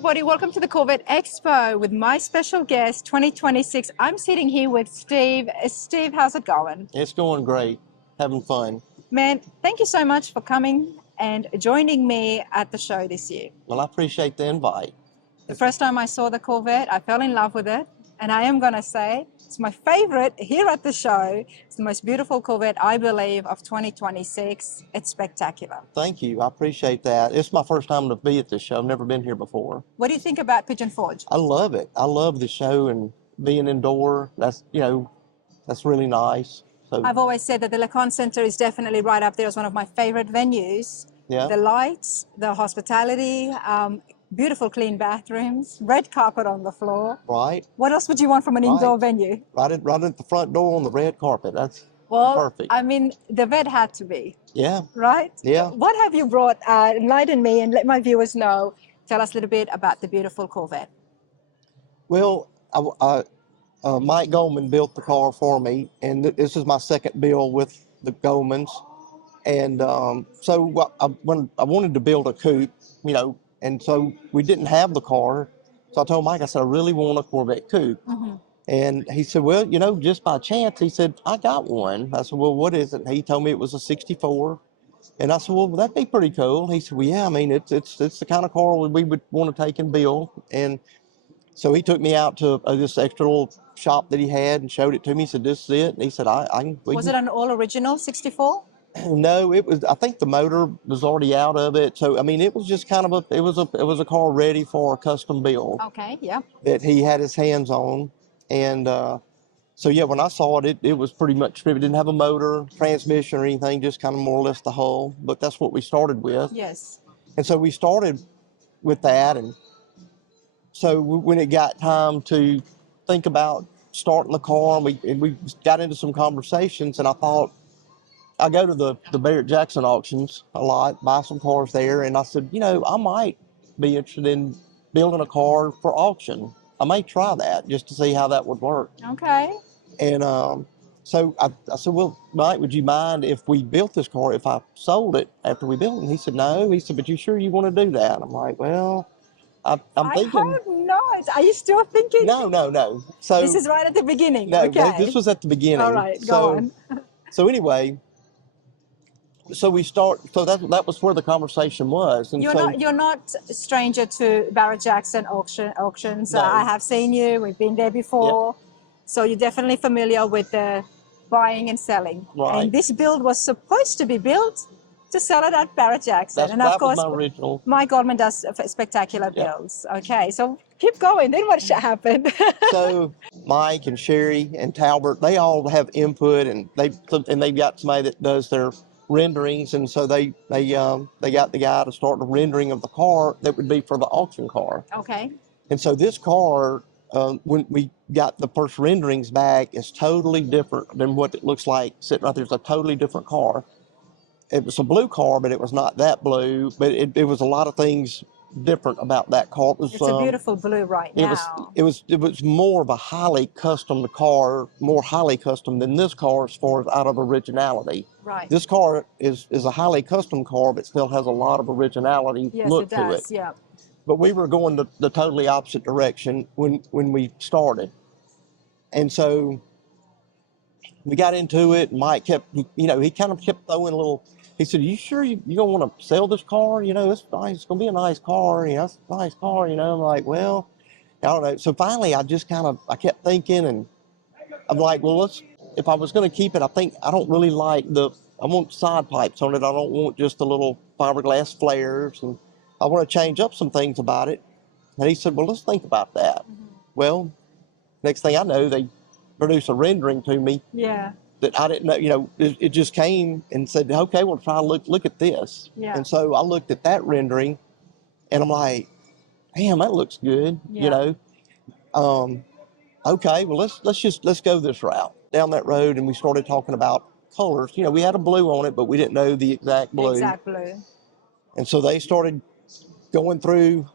everybody, welcome to the Corvette Expo with my special guest 2026. I'm sitting here with Steve. Steve, how's it going? It's going great, having fun. Man, thank you so much for coming and joining me at the show this year. Well, I appreciate the invite. The first time I saw the Corvette, I fell in love with it. And I am going to say it's my favorite here at the show. It's the most beautiful Corvette, I believe, of 2026. It's spectacular. Thank you. I appreciate that. It's my first time to be at this show. I've never been here before. What do you think about Pigeon Forge? I love it. I love the show and being indoor. That's really nice. So I've always said that the Conte Centre is definitely right up there as one of my favorite venues. yeah, The lights, the hospitality, beautiful clean bathrooms, red carpet on the floor. right, What else would you want from an indoor venue? right at the front door on the red carpet. That's Well, perfect. I mean, the vet had to be, Yeah, right? yeah. What have you brought? Enlighten me and let my viewers know. Tell us a little bit about the beautiful Corvette. Well, Mike Goldman built the car for me, and this is my second build with the Goldmans. And when I wanted to build a coupe, and so we didn't have the car. So I told Mike, I said, I really want a Corvette Coupe. Mm-hmm. And he said, well, just by chance, he said, I got one. I said, well, what is it? And he told me it was a 64. And I said, well, that'd be pretty cool. He said, well, yeah, I mean, it's the kind of car we would want to take and build. And so he took me out to this extra little shop that he had and showed it to me. He said, this is it. And he said, Was it an all original 64? No, it was. I think the motor was already out of it. So I mean, it was just kind of it was a car ready for a custom build Okay, yeah. that he had his hands on. And so yeah, when I saw it, it was pretty much, it didn't have a motor, transmission or anything, just kind of more or less the hull. But that's what we started with. Yes. And so we started with that. And so when it got time to think about starting the car, we got into some conversations, and I thought, I go to the Barrett Jackson auctions a lot, buy some cars there, and I said, I might be interested in building a car for auction. I may try that just to see how that would work. Okay. And so I said, well, Mike, would you mind if we built this car, if I sold it after we built it? And he said, no. He said, but you sure you want to do that? I'm like, well, I'm thinking. I hope not. Are you still thinking? No. So This is right at the beginning. no, okay. this was at the beginning. All right, go on. So anyway. So that was where the conversation was. And You're not a stranger to Barrett Jackson auctions. No. I have seen you. We've been there before. So you're definitely familiar with the buying and selling. Right. And this build was supposed to be built to sell it at Barrett Jackson. And of course, was my original. Mike Goldman does spectacular builds. Okay, so keep going. Then what happened? So Mike and Sherry and Talbert, they all have input, and they've got somebody that does their renderings, and so they got the guy to start the rendering of the car that would be for the auction car. Okay. And so this car, when we got the first renderings back, is totally different than what it looks like sitting right there. It's a totally different car. It was a blue car, but it was not that blue. But it was a lot of things different about that car. It's a beautiful blue right now. It was more of a highly custom car, more highly custom than this car as far as out of originality. Right. This car is a highly custom car, but still has a lot of originality look to it. Yes, it does, yeah. But we were going the totally opposite direction when we started. And so we got into it. Mike kept, he kind of kept throwing a little. He said, you sure you're going to want to sell this car? It's nice. It's going to be a nice car. It's a nice car. I'm like, well, I don't know. So finally, I kept thinking, and I'm like, well, if I was going to keep it, I don't really like I want side pipes on it. I don't want just the little fiberglass flares. And I want to change up some things about it. And he said, well, let's think about that. Mm-hmm. Well, next thing I know, they produced a rendering to me. Yeah. That I didn't know, it just came and said, okay, well, try to look at this. Yeah. And so I looked at that rendering, and I'm like, damn, that looks good. Yeah. Okay, well, let's go this route down that road. And we started talking about colors. We had a blue on it, but we didn't know the exact blue. Exact blue. And so they started going through,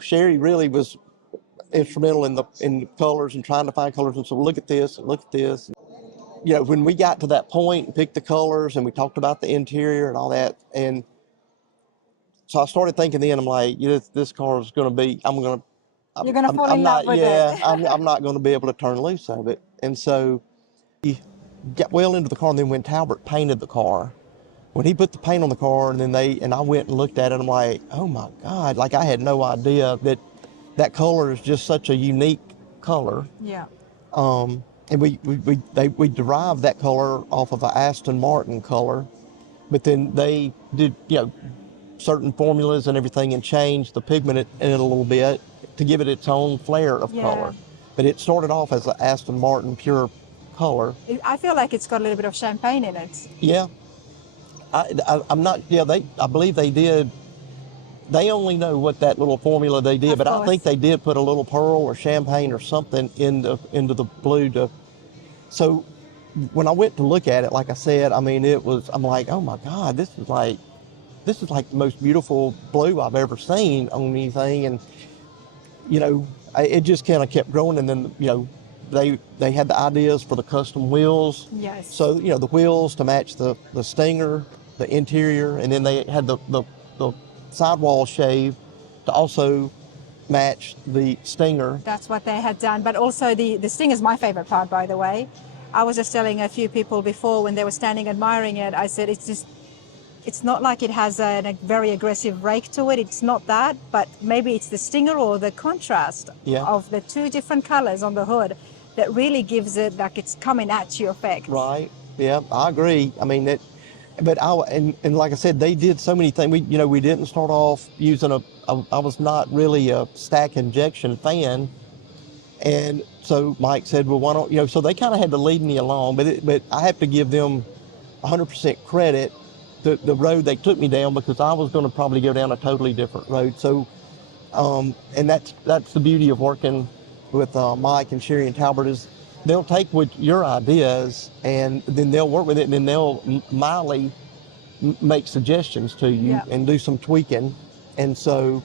Sherry really was instrumental in the colors and trying to find colors. And so look at this and look at this. When we got to that point and picked the colors and we talked about the interior and all that, and So I started thinking then, I'm like, yeah, this car is going to be, You're going to fall in love with yeah, it. I'm not going to be able to turn loose of it. And so he got well into the car, and then when Talbert painted the car, when he put the paint on the car, and then I went and looked at it, I'm like, oh my God, like I had no idea that that color is just such a unique color. Yeah. And we derived that color off of an Aston Martin color, but then they did, certain formulas and everything and changed the pigment in it a little bit to give it its own flair of color. But it started off as an Aston Martin pure color. I feel like it's got a little bit of champagne in it. Yeah. I'm not, I believe they did. They only know what that little formula they did, but I think they did put a little pearl or champagne or something into the blue. So when I went to look at it, like I said, I mean, I'm like, oh my God, this is like the most beautiful blue I've ever seen on anything. And, it just kind of kept growing. And then, they had the ideas for the custom wheels. Yes. So, the wheels to match the Stinger, the interior, and then they had the sidewall shave to also match the Stinger. That's what they had done. But also the Stinger is my favorite part, by the way. I was just telling a few people before when they were standing admiring it, I said, it's not like it has a very aggressive rake to it. It's not that, but maybe it's the Stinger or the contrast of the two different colors on the hood that really gives it like it's coming at you effect. Right. Yeah, I agree. I mean, and like I said, they did so many things. We didn't start off using I was not really a stack injection fan. And so Mike said, well, why don't, so they kind of had to lead me along, but I have to give them 100% credit, the road they took me down, because I was going to probably go down a totally different road. So, and that's the beauty of working with Mike and Sherry and Talbert, is they'll take your ideas and then they'll work with it, and then they'll mildly make suggestions to you and do some tweaking. And so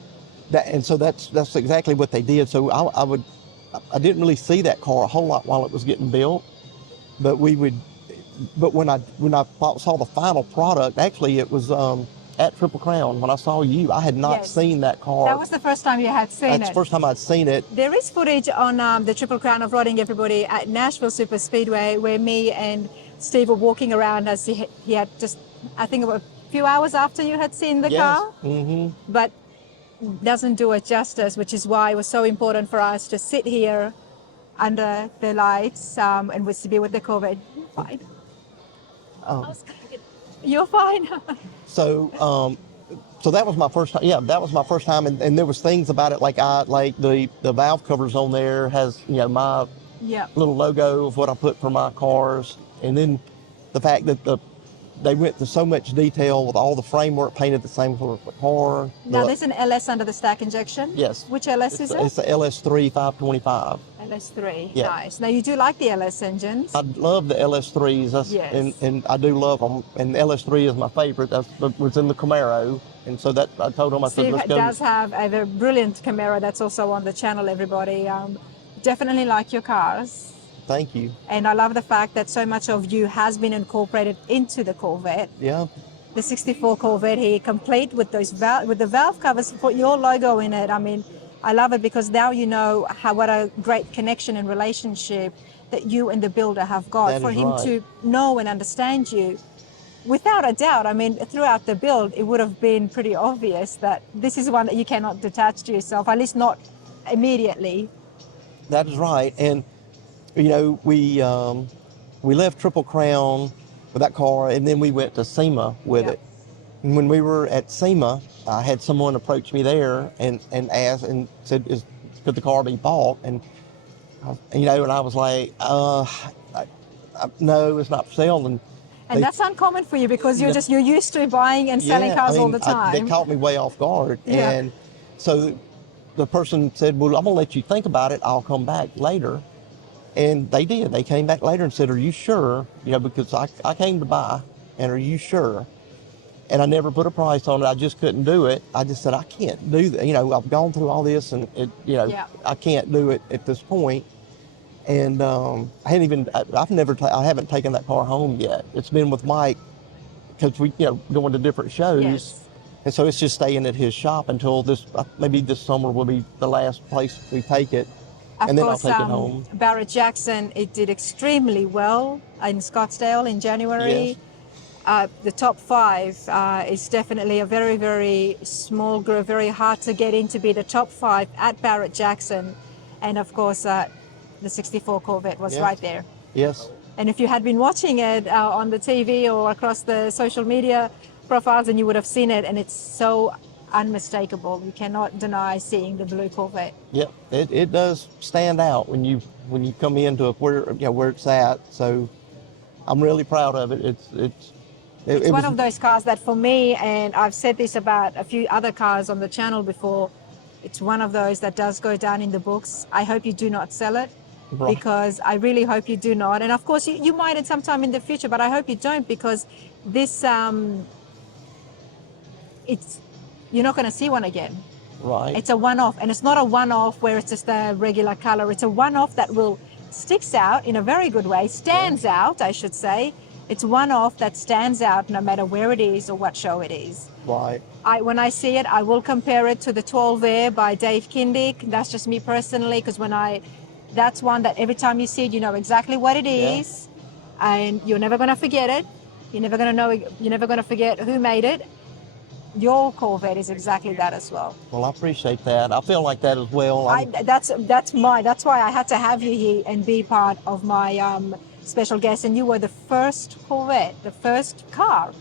that's exactly what they did. So I didn't really see that car a whole lot while it was getting built, but when I saw the final product, actually it was at Triple Crown. When I saw you, I had not seen that car. That was the first time you had seen it. That's the first time I'd seen it. There is footage on the Triple Crown of Rodding Everybody at Nashville Super Speedway where me and Steve were walking around as he had just, I think, a few hours after you had seen the car. Mm-hmm. But doesn't do it justice, which is why it was so important for us to sit here under the lights and to be with the Corvette. Fine. You're fine. So that was my first time. Yeah, that was my first time, and there was things about it like the valve covers on there has my little logo of what I put for my cars, and then the fact that they went to so much detail with all the framework painted the same color as the car. Now there's an LS under the stack injection. Yes. Which LS is it? It's the LS3 525. LS3. Yeah. Nice. Now you do like the LS engines. I love the LS3s. Yes. And I do love them. And the LS3 is my favorite. That was in the Camaro. And so that I told them, I said, let's go. Steve does have a brilliant Camaro that's also on the channel, everybody. Definitely like your cars. Thank you. And I love the fact that so much of you has been incorporated into the Corvette. Yeah. The 64 Corvette here, complete with those with the valve covers, put your logo in it. I mean, I love it because now you know what a great connection and relationship that you and the builder have got. That for is him right. to know and understand you. Without a doubt, I mean, throughout the build, it would have been pretty obvious that this is one that you cannot detach to yourself, at least not immediately. That is right. And we left Triple Crown with that car, and then we went to SEMA with it. And when we were at SEMA, I had someone approach me there and asked and said, could the car be bought? And I was like, no, it's not for sale. And that's uncommon for you because you're used to buying and selling cars all the time. They caught me way off guard. Yeah. And so the person said, well, I'm gonna let you think about it. I'll come back later. And they did. They came back later and said, are you sure? Because I came to buy, and are you sure? And I never put a price on it. I just couldn't do it. I just said, I can't do that. I've gone through all this, and I can't do it at this point. And I haven't taken that car home yet. It's been with Mike because we, going to different shows. Yes. And so it's just staying at his shop until maybe this summer will be the last place we take it. And then I'll take it home. Barrett Jackson, it did extremely well in Scottsdale in January. Yes. The top 5 is definitely a very, very small group, very hard to get in to be the top 5 at Barrett Jackson. And of course, the 64 Corvette was right there. Yes. And if you had been watching it on the TV or across the social media profiles, then you would have seen it, and it's so unmistakable. You cannot deny seeing the blue Corvette. Yep, it does stand out when you come into where it's at. So I'm really proud of it. It's one of those cars that for me, and I've said this about a few other cars on the channel before, it's one of those that does go down in the books. I hope you do not sell it. Right. Because I really hope you do not. And of course you might at some time in the future, but I hope you don't, because this you're not going to see one again. Right. It's a one-off, and it's not a one-off where it's just a regular color. It's a one-off that sticks out in a very good way, stands out, I should say. It's one-off that stands out no matter where it is or what show it is. Right. When I see it, I will compare it to the 12 Air by Dave Kindick. That's just me personally, because that's one that every time you see it, you know exactly what it is, and you're never going to forget it. You're never going to forget who made it. Your Corvette is exactly that as well. Well, I appreciate that. I feel like that as well. That's why I had to have you here and be part of my special guest. And you were the first Corvette, the first car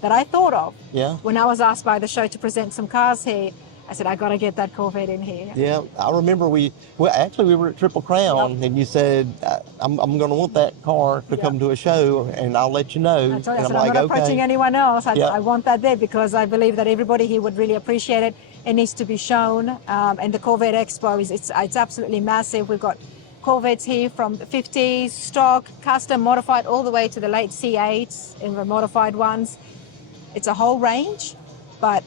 that I thought of. Yeah. When I was asked by the show to present some cars here, I said, I got to get that Corvette in here. Yeah, I remember we were at Triple Crown, and you said, I'm going to want that car to come to a show, and I'll let you know. I told you, I'm not approaching anyone else. I want that there because I believe that everybody here would really appreciate it. It needs to be shown. And the Corvette Expo, it's absolutely massive. We've got Corvettes here from the 50s, stock, custom, modified, all the way to the late C8s and the modified ones. It's a whole range, but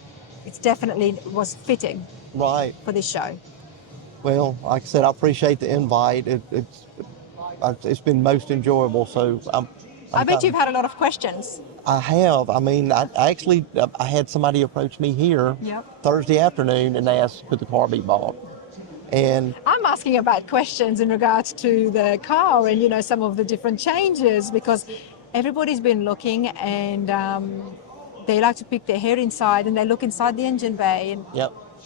it definitely was fitting for this show. Well, like I said, I appreciate the invite. It's been most enjoyable. So I bet you've had a lot of questions. I have. I mean, I had somebody approach me here Thursday afternoon and asked could the car be bought. And I'm asking about questions in regards to the car and some of the different changes, because everybody's been looking and they like to pick their hair inside and they look inside the engine bay.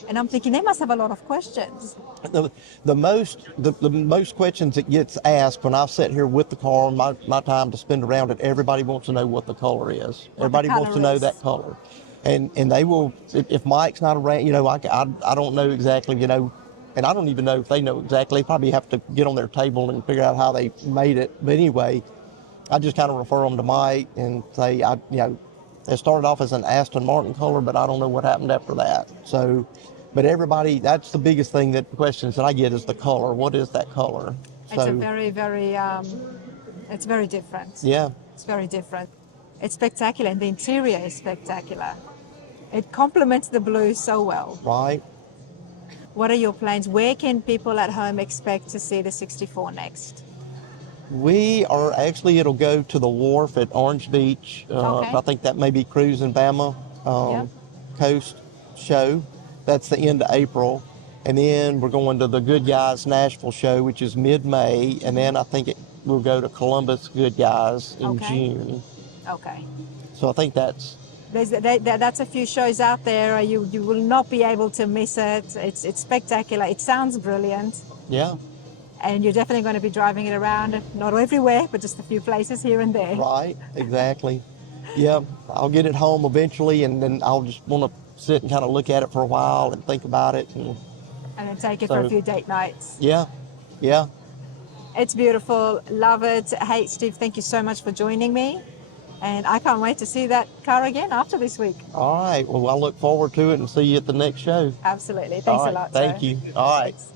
And I'm thinking they must have a lot of questions. The most questions that gets asked when I sit here with the car, my time to spend around it, everybody wants to know what the color is. Everybody wants to know that color. And they will, if Mike's not around, I don't know exactly, and I don't even know if they know exactly. They probably have to get on their table and figure out how they made it. But anyway, I just kind of refer them to Mike and say, it started off as an Aston Martin color, but I don't know what happened after that. So, but everybody, that's the biggest thing that questions that I get is the color. What is that color? It's a very, very, it's very different. Yeah. It's very different. It's spectacular, and the interior is spectacular. It complements the blue so well. Right. What are your plans? Where can people at home expect to see the 64 next? We are it'll go to the wharf at Orange Beach. I think that may be Cruising Bama Coast show. That's the end of April. And then we're going to the Good Guys Nashville show, which is mid-May. And then I think we'll go to Columbus Good Guys in June. Okay. So I think that's a few shows out there. You will not be able to miss it. It's spectacular. It sounds brilliant. Yeah. And you're definitely going to be driving it around, not everywhere, but just a few places here and there. Right, exactly. Yeah, I'll get it home eventually, and then I'll just want to sit and kind of look at it for a while and think about it. And then take it for a few date nights. Yeah. It's beautiful. Love it. Hey, Steve, thank you so much for joining me. And I can't wait to see that car again after this week. All right. Well, I look forward to it and see you at the next show. Absolutely. Thanks a lot. Thank you. All right. Thanks.